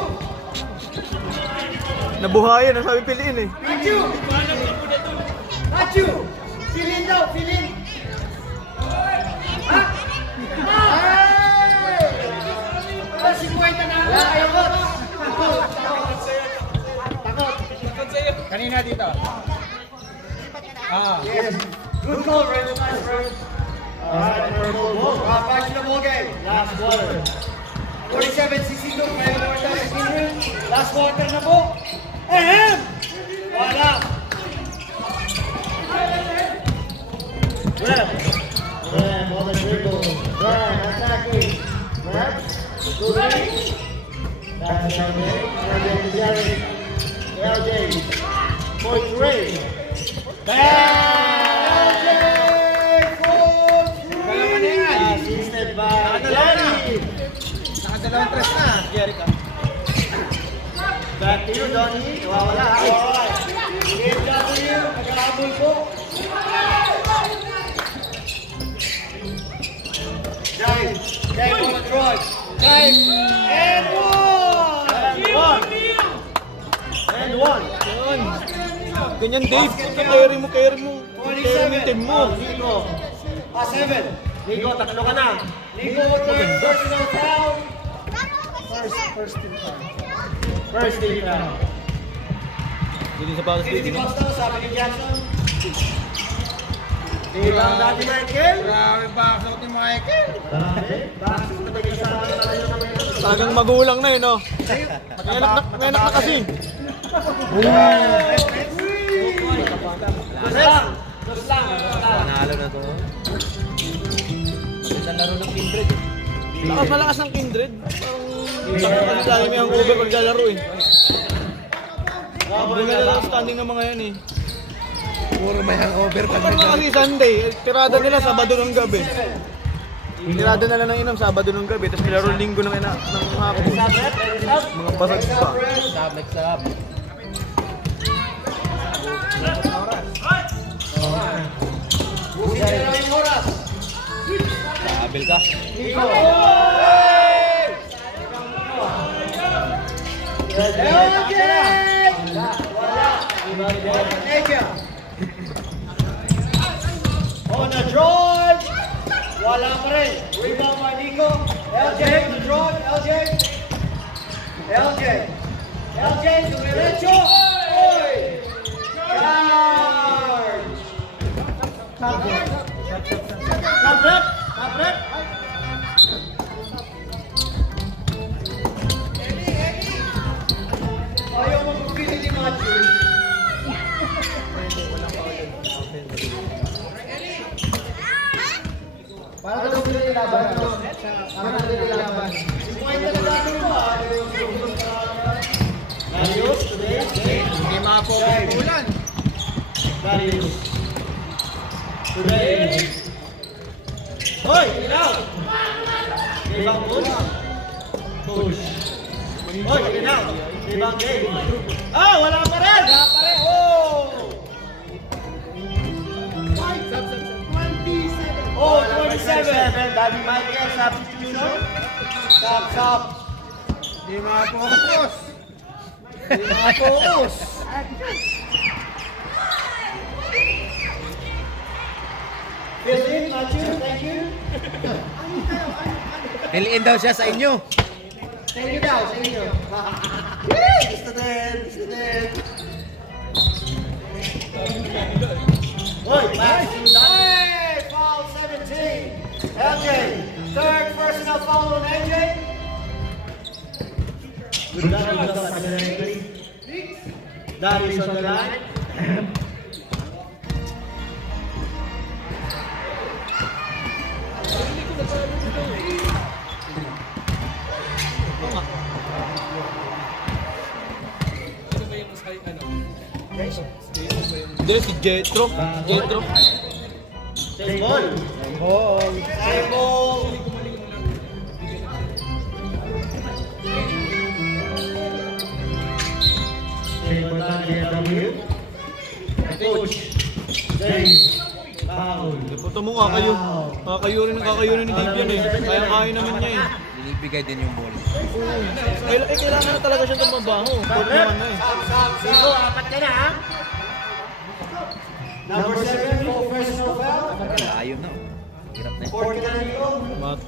Nabuhayan, ang sabi piliin eh. Matthew! Filin daw, filin! Ha? Ay! Ay, 50 na! Kanina dito. Yes. Good call, Red. Nice, Red. Alright, back to the ball game. Last quarter. 47-62, kaya more time sa Kindred. Last quarter na po. Ahem! Wala. Rep. Rep on the dribble. Rep attacking. Rep. Shooting. That's LJ. LJ to Jerry. LJ. Point three. Bang! LJ for three. Assisted by Jerry. Nakadalawang tres na. Jerry ka. Back to you, Donnie. Wala. Alright. Game W, nag-aabol po. Drive. Game on the drive. Drive. And one! And one. Ganyan Dave, carry mo yung team mo. Nico. 7. Nico, tatlo ka na. Nico with the personal foul. First team foul. Hindi sa Palace 50 bucks daw, sabi ni Jackson. Diba ang dati Michael? Grabe backshot ni Michael. Marami. Bakit ito nag-isa na Talagang magulang na yun, no? Ngayanak na kasi. Dos lang. Panalo na to. Magandang laro ng Kindred. Malakas ang Kindred. Parang dahil may ang over paglalaro eh. Hindi nga lang standing ng mga yan eh. Puro may hangover pag Kapag kasi Sunday, tirada nila Sabado ng gabi. Tirada nila ng inom Sabado ng gabi, tapos nilaro Linggo ng hapon. Mga basag pa. Stop, next stop. Busin na lang yung oras. Kabil ka. Nico. Asia. On a drive. Wala pa rin. Rebound by Nico. LJ on the drive. LJ, dumiretso. Oy! Charge! Tablet. Ayaw mo mag-pili ni Matthew. Para daw sila nilaban. Para daw sila nilaban. Si Point na nagano mo ah. Darius, today. Hindi makapokus ulan. Darius. Today. Hoy, ilaw! Ibang push. Push. Hoy, ilaw! Ibang game. Ah, wala pa rin! Wala pa rin. Oh! Oh, 27. Daddy Michael, substitution. Stop. Hindi makapokus. Hindi makapokus. Fill in, Matthew. Thank you. Niliin daw siya sa inyo. Thank you daw, sa inyo. Hoy, pass. Hey, foul 17. LJ, third personal foul on AJ. Good luck sa kanila. Darius on the line. Hindi, si Jetro. Same ball. Same ball. Same ball na JW. Coach. Same. Foul. Punta mo kakayo. Kakayo rin ni Dibian eh. Kaya-kaya naman niya eh. Binibigay din yung ball. Kailangan na talaga siya tumabaho. Pwede naman na eh. Cinco, apat ka na ha? Number 7, full personal foul. Layo na. Hirap na yun. 40 na Nico.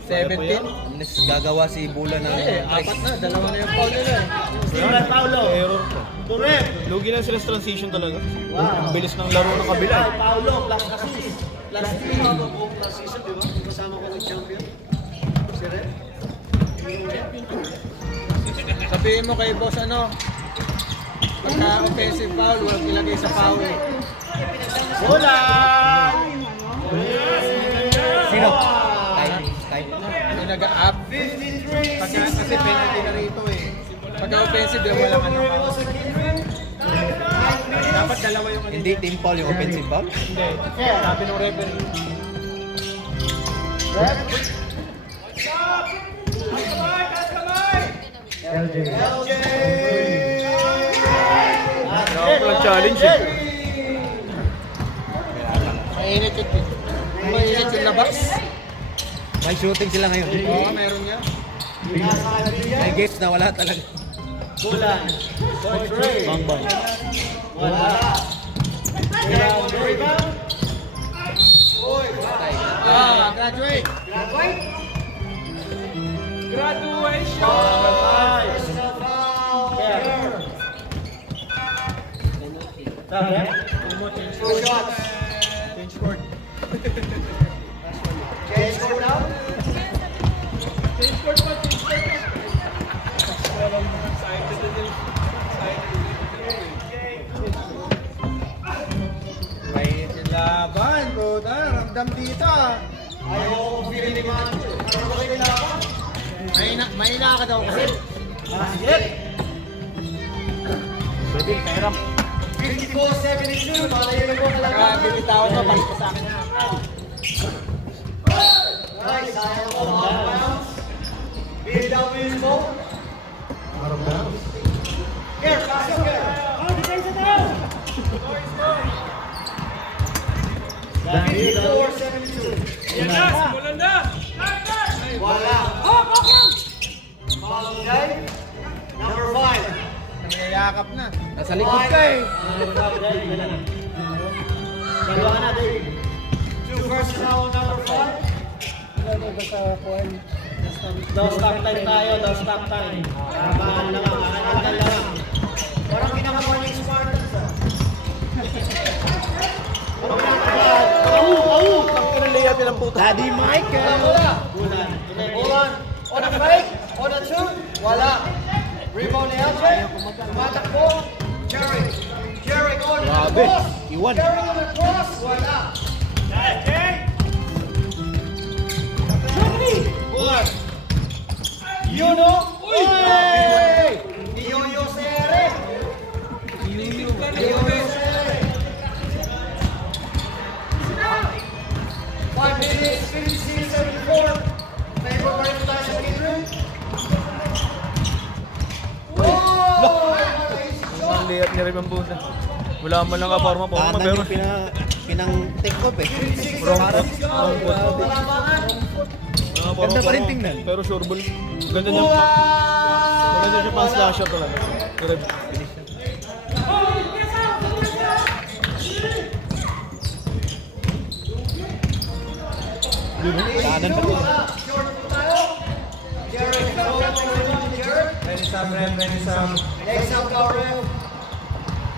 17? Unless gagawa si Bula ng Apat na, dalawa na yung foul nila eh. Steven Paulo. Error to. Turep. Lugi lang sila sa transition talaga. Wow. Ang bilis ng laro ng kabila. Steven Paulo, plus assist. Plus 3 out of home plus season, di ba? Kasama ko ng champion. Si Red. Sabihin mo kay boss ano, pagka offensive foul, huwag ilagay sa foul. Bola! Sino? Type. Yung nag-up. 53, Pagka kasi penalty na rito eh. Pagka offensive, yung walang ano. Dapat dalawa yung ano. Hindi team foul yung offensive foul. Hindi. Sabi ng referee. LJ. Walang challenge eh. Mainit yun eh. Mainit yung labas. May shooting sila ngayon. Oo, meron niya. May games na wala talaga. Bola. Coach Ray. Bang bang. Wala. Rebound. Oy, Graduate. Number 5. personal foul. Sabi? Two shots. Change court. Change score now. Mainit yung laban, bro. Ramdam dito ah. Ayaw ko feeling ni Matthew. Ano ba kayo kailangan? Mahina ka daw kasi. Basket. Pwede, kairam. 54-72. Malayo na po talaga. Grabe, bitawan mo, balik ka sa akin na. Nice. Sayang ko mga bounce. BW ball. Here, pass it here. 54-72. Wala. Foul Jay. Number 5. Nangyayakap Yakap na. Nasa likod ka eh. Dalawa na, Dave. 2 first now, number 5. Don't stop time tayo, don't stop time. Bahan lang, bahan lang. Parang ginagawa niya yung Spartans ah. Daddy Michael. Hold on. On the fake, on the two, wala. Rebound ni LJ. Tumatakbo. Jerry. Jerry on the cross. Iwan. Jerry on the cross, wala. Buwan. Yuno. Uy! Iyoyo Sere. Iyoyo Sere. 5 minutes, 56-74. Favor pa rin tayo sa Adrian. Oh! Ang liat ni Rimang Busa. Wala man lang kaporma po. Pero Pinang-take off eh. ganda pa rin tingnan. Pero sure ball. Ganda niya pa. Ganda siya pang slasher talaga. Pero finish niya. Kanan pa rin. Ready Sam, Ren, ready Sam. Next up, Gabriel.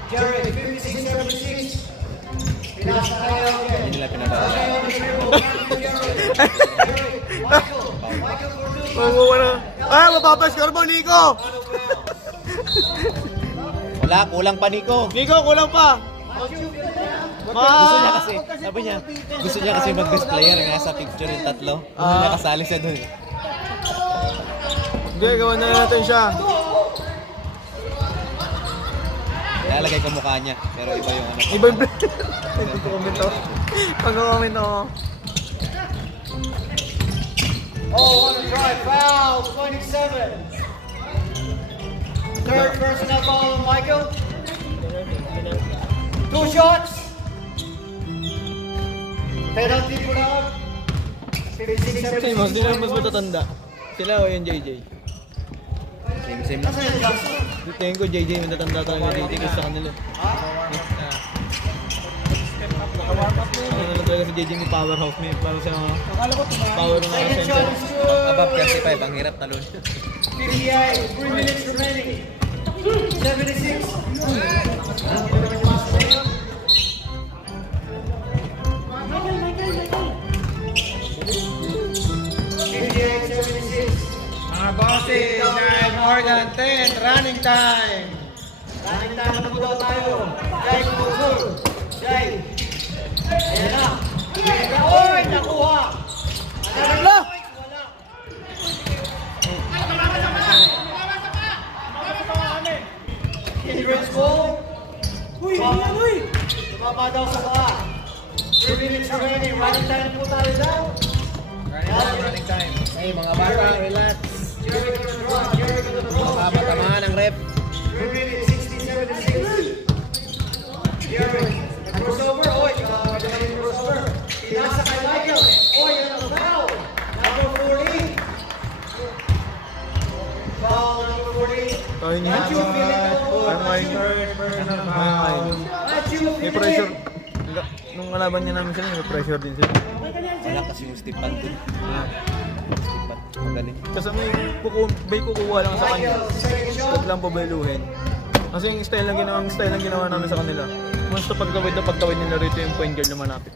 Jared, 56-76. Pinasa kayo. Hindi nila pinadala. Michael, Ay, mapapascore mo, Nico! Wala, kulang pa Nico. Nico, kulang pa! Gusto niya kasi, sabi niya, gusto niya kasi mag-displayer nga sa picture yung tatlo. Gusto niya kasali siya dun. Hindi, gawan na natin siya. Lalagay ko mukha niya, pero iba yung ano. Iba yung pag-comment ako. Pag-comment ako. Oh, on the drive, foul, 27. Third personal foul on Michael. 2 shots. Penalty put out. 56-76. Sino naman mas matatanda? Sila o yung JJ? Same lang. Nasaan yung Jackson? Tingin ko JJ yung matatanda talaga dito sa kanila. Ano na talaga si JJ may powerhouse, may para sa power ng Second center. shot is good. Above 35, ang hirap talon. 58, 3 minutes remaining. 76. Mga bossing, 9 more than 10. Running time. Running time na po daw tayo. Jay, Kultur. Jay. Ayan na. Oy, nakuha. Wala. Hindrance goal. Tumama daw sa baka. 3 minutes remaining. Running time po tayo daw. Running time. Hey mga bata, relax. Jerry gonna draw. Jerry gonna draw. Matamaan ang rep. 3 minutes, 60-76. Jerry, crossover. Oy, crossover. Pinasa kay Michael. Oy, yan ang foul. Number 40. Foul number 40. Kaya niya. Matthew Filippo. Matthew May Filippo. pressure. Nung kalaban niya namin sila, may pressure din sila. Wala kasi yung step pad dun. Step pad, magaling. Kasi may kukuha lang sa kanya. Michael, second shot. Huwag lang pabaluhin. Kasi yung style lang ginawa namin sa kanila. Once na pagtawid nila rito yung point guard na malapit.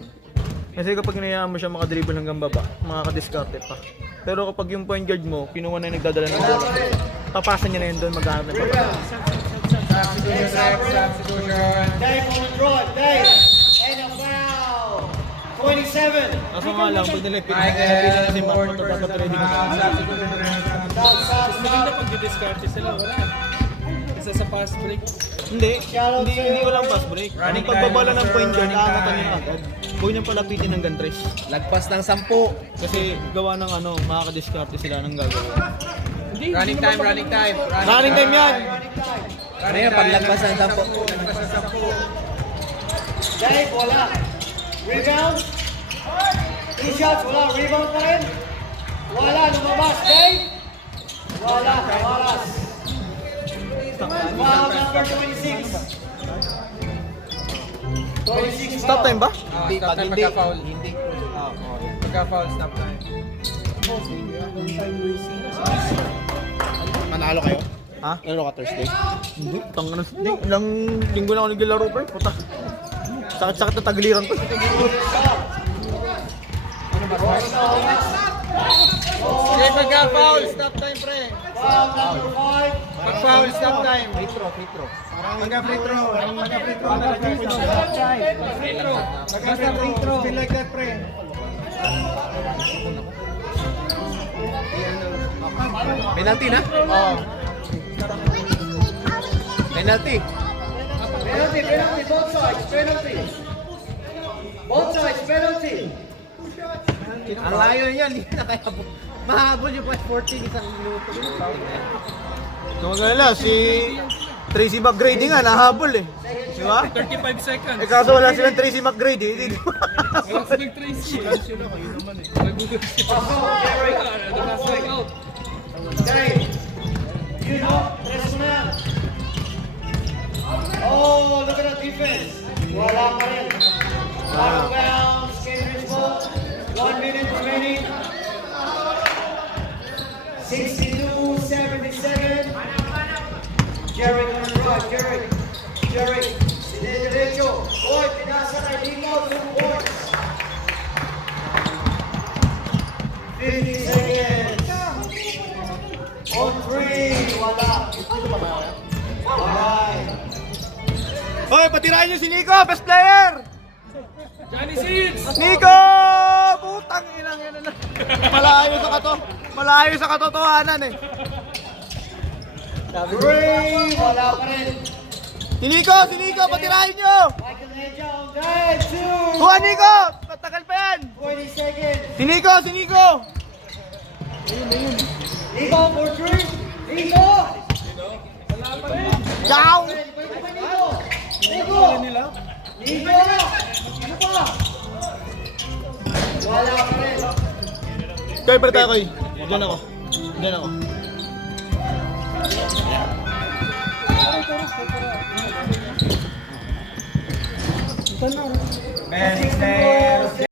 Kasi kapag hinayaan mo siya makadribble hanggang baba, makakadiscarte pa. Pero kapag yung point guard mo, kinuha na yung nagdadala ng bola, papasan niya na yun doon, maghahanap ng baba. Substitution. Dave on the draw. Dave. And a foul. 27. Kaso nga lang, pag nilipit na si Mark, dapat ready ka na. Stop. Pag-discard sila, wala. Isa sa fast break. Hindi walang pass break. Ang pagbabala ng point guard, aanatan niya agad. Huwag niyang palapitin ng gantres. Lagpas ng 10. Kasi gawa ng makakadiskarte sila ng gagawin. Running time, running time. Running time yan! Ngayon, paglagpas ng 10. Dave, wala. Rebound. 2 shots, wala. Rebound pa rin. Wala, lumabas. Dave. Wala, kamalas. Foul number 2. Stop time ba? Stop time pagka-foul. Pagka-foul, stop time. Manalo kayo? Ha? Nanalo ka Thursday? Hindi, tangan na. Hindi, ilang linggo na ako naglaro pre. Puta. Sakit-sakit na tagiliran ko. Sige, pagka-foul, stop time, pre. Foul number 5. Pag-foul, stop time. Free throw, free throw. Pagka-free throw. Pagka-free throw. Basta free throw. Feel like that, pre. Penalty na? Oo. Penalty. Penalty, penalty, both sides, penalty. Both sides, penalty. Ang layo niya, hindi na kaya mahabol yung 14 isang minuto. Tumagalala, si Tracy McGrady nga, nahabol eh. Di ba? 35 seconds. Eh kaso wala silang Tracy McGrady. Hindi ko. Nag-Tracy. Nagugulat siya. The last strikeout. Okay. You know, tres na yan. Oh, look at that defense. Wala pa rin. Out of bounds, Cambridge ball. 1 minute remaining. 62-77. Jerick on the drive. Jerick. Derecho. Boy, pinasa kay Nico. 2 points. 50 seconds. On 3. Wala. Bye. Hoy, patirahin niyo si Nico, best player! Johnny Seeds! Nico! Putang inang yan na. Malayo sa katotohanan eh. 3. Wala pa rin. Si Nico, patirahin niyo! Michael Neja on guide. 2. Kuha Nico! Patagal pa yan! 20 seconds. Si Nico! Nico for 3. Nico! Yaw! Nico! Nico! Ano pa? Wala pa rin. Kaya pala tayo koy. Diyan ako. Best player.